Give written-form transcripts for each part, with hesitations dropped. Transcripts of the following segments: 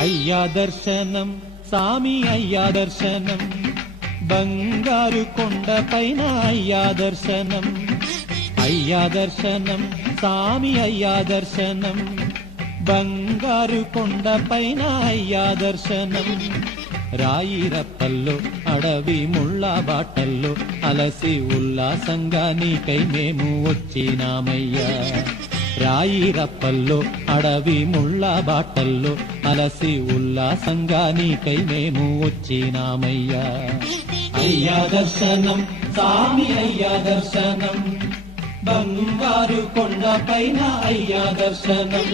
అయ్యా దర్శనం సామి అయ్యా దర్శనం బంగారు కొండ పైన అయ్యా దర్శనం అయ్యా దర్శనం సామి అయ్యా దర్శనం బంగారు కొండ పైన అయ్యా దర్శనం రాయిరప్పల్లో అడవి ముళ్ళ బాటల్లో అలసి ఉల్లాసంగా నీకై మేము వచ్చినామయ్యా రాయిరప్పల్లో అడవి ముళ్ళ బాటల్లో అలసి ఉల్లాసంగా నీకై మేము వచ్చినామయ్యా అయ్యా దర్శనం సామి అయ్యా దర్శనం బంగారు కొండ పైన అయ్యా దర్శనం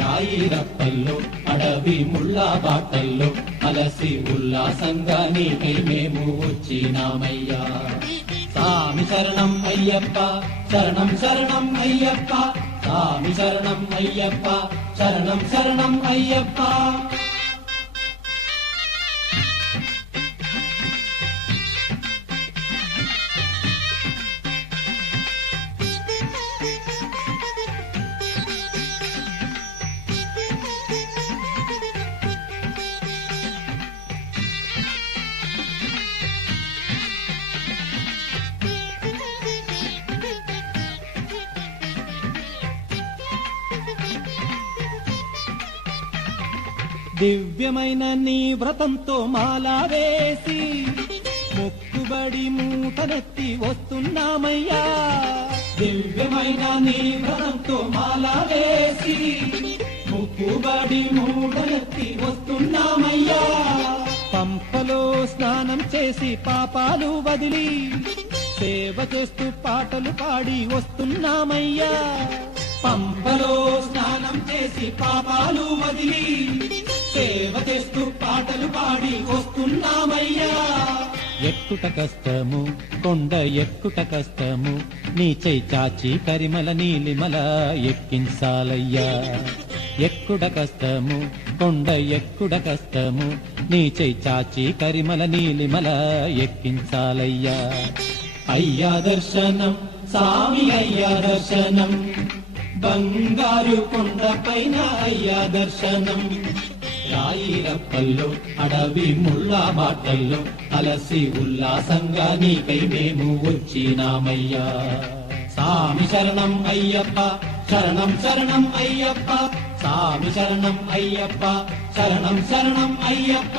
రాయిరప్పల్లో అడవి ముళ్ళ బాటల్లో అలసి ఉల్లాసంగా నీకై మేము వచ్చినామయ్యా సామి శరణం అయ్యప్ప శరణం శరణం అయ్యప్ప సామి శరణం అయ్యప్ప శరణం శరణం అయ్యప్ప దివ్యమైన నీ వ్రతంతో మాలా వేసి మొక్కుబడి మూటనెత్తి వస్తున్నామయ్యా దివ్యమైన నీ వ్రతంతో మాలా వేసి మొక్కుబడి మూటనెత్తి వస్తున్నామయ్యా పంపలో స్నానం చేసి పాపాలు వదిలి సేవ చేస్తూ పాటలు పాడి వస్తున్నామయ్యా పంపలో స్నానం చేసి పాపాలు వదిలి సేవ చేస్తూ పాటలు పాడి వస్తున్నామయ్యా ఎక్కుట కష్టము కొండ ఎక్కుట కష్టము నీ చెయ్యి చాచి కరిమల నీలిమల ఎక్కించాలయ్యా ఎక్కుడ కష్టము కొండ ఎక్కుడ కష్టము నీ చెయ్యి చాచి కరిమల నీలిమల ఎక్కించాలయ్యా అయ్యా దర్శనం సామి అయ్యా దర్శనం బంగారు కొండ పైన అయ్యా దర్శనం రాయిరప్పల్లో అడవి ముళ్ళ బాటల్లో అలసి ఉల్లాసంగా నీకై మేము వచ్చినామయ్యా సామి శరణం అయ్యప్ప శరణం శరణం అయ్యప్ప సామి శరణం అయ్యప్ప శరణం శరణం అయ్యప్ప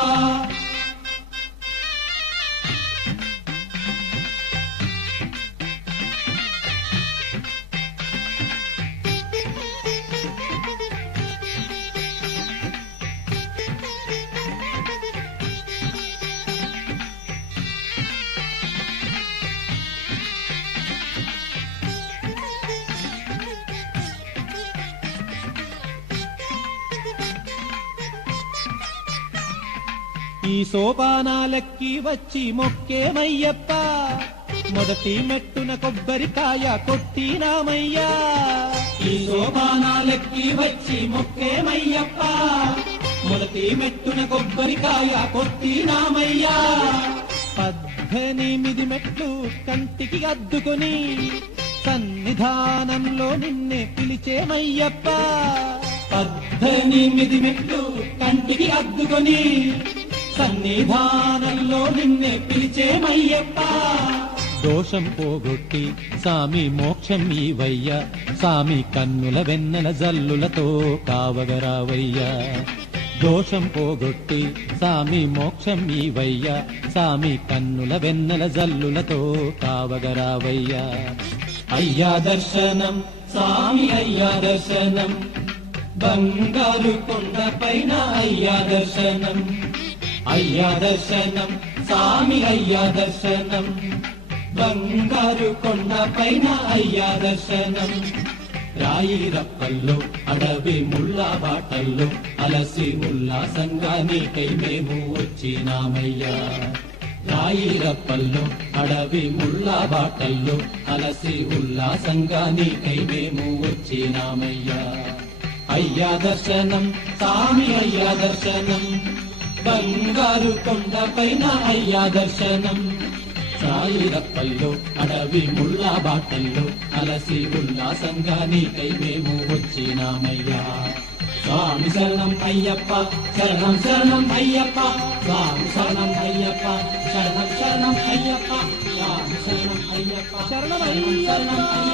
ఈ సోపానాలెక్కి వచ్చి మొక్కేమయ్యప్ప మొదటి మెట్టున కొబ్బరికాయ కొట్టినామయ్యా ఈ సోపానాలెక్కి వచ్చి మొక్కేమయ్యప్ప మొదటి మెట్టున కొబ్బరికాయ కొట్టినామయ్యా 18 మెట్లు కంటికి అద్దుకొని సన్నిధానంలో నిన్నే పిలిచేమయ్యప్ప 18 మెట్లు కంటికి అద్దుకొని సన్నిధానంలో నిన్నే పిలిచేమయ్యప్ప దోషం పోగొట్టి సామి మోక్షం ఈవయ్యా సామి కన్నుల వెన్నెల జల్లులతో కావగరావయ్యా దోషం పోగొట్టి సామి మోక్షం ఈవయ్యా సామి కన్నుల వెన్నెల జల్లులతో కావగరావయ్యా అయ్యా దర్శనం సామి అయ్యా దర్శనం బంగారు కొండ పైన అయ్యా దర్శనం అయ్యా దర్శనం సామి అయ్యా దర్శనం బంగారు కొండ పైన అయ్యా దర్శనం రాయిరప్పల్లో అడవి ముళ్ళ బాటల్లో అలసి ఉల్లాసంగా నీకై మేము వచ్చినామయ్యా రాయిరప్పల్లో అడవి ముళ్ళ బాటల్లో అలసి ఉల్లాసంగా నీకై మేము వచ్చినామయ్యా అయ్యా దర్శనం సామి అయ్యా దర్శనం బంగారు కొండ పైన అయ్యా దర్శనం రాయిరప్పల్లో అడవి ముళ్ళ బాటల్లో అలసి ఉల్లాసంగా నీకై మేము వచ్చినామయ్యా స్వామి శరణం అయ్యప్ప శరణం శరణం అయ్యప్ప స్వామి శరణం అయ్యప్ప శరణం శరణం అయ్యప్ప స్వామి శరణం అయ్యప్ప శరణం శరణం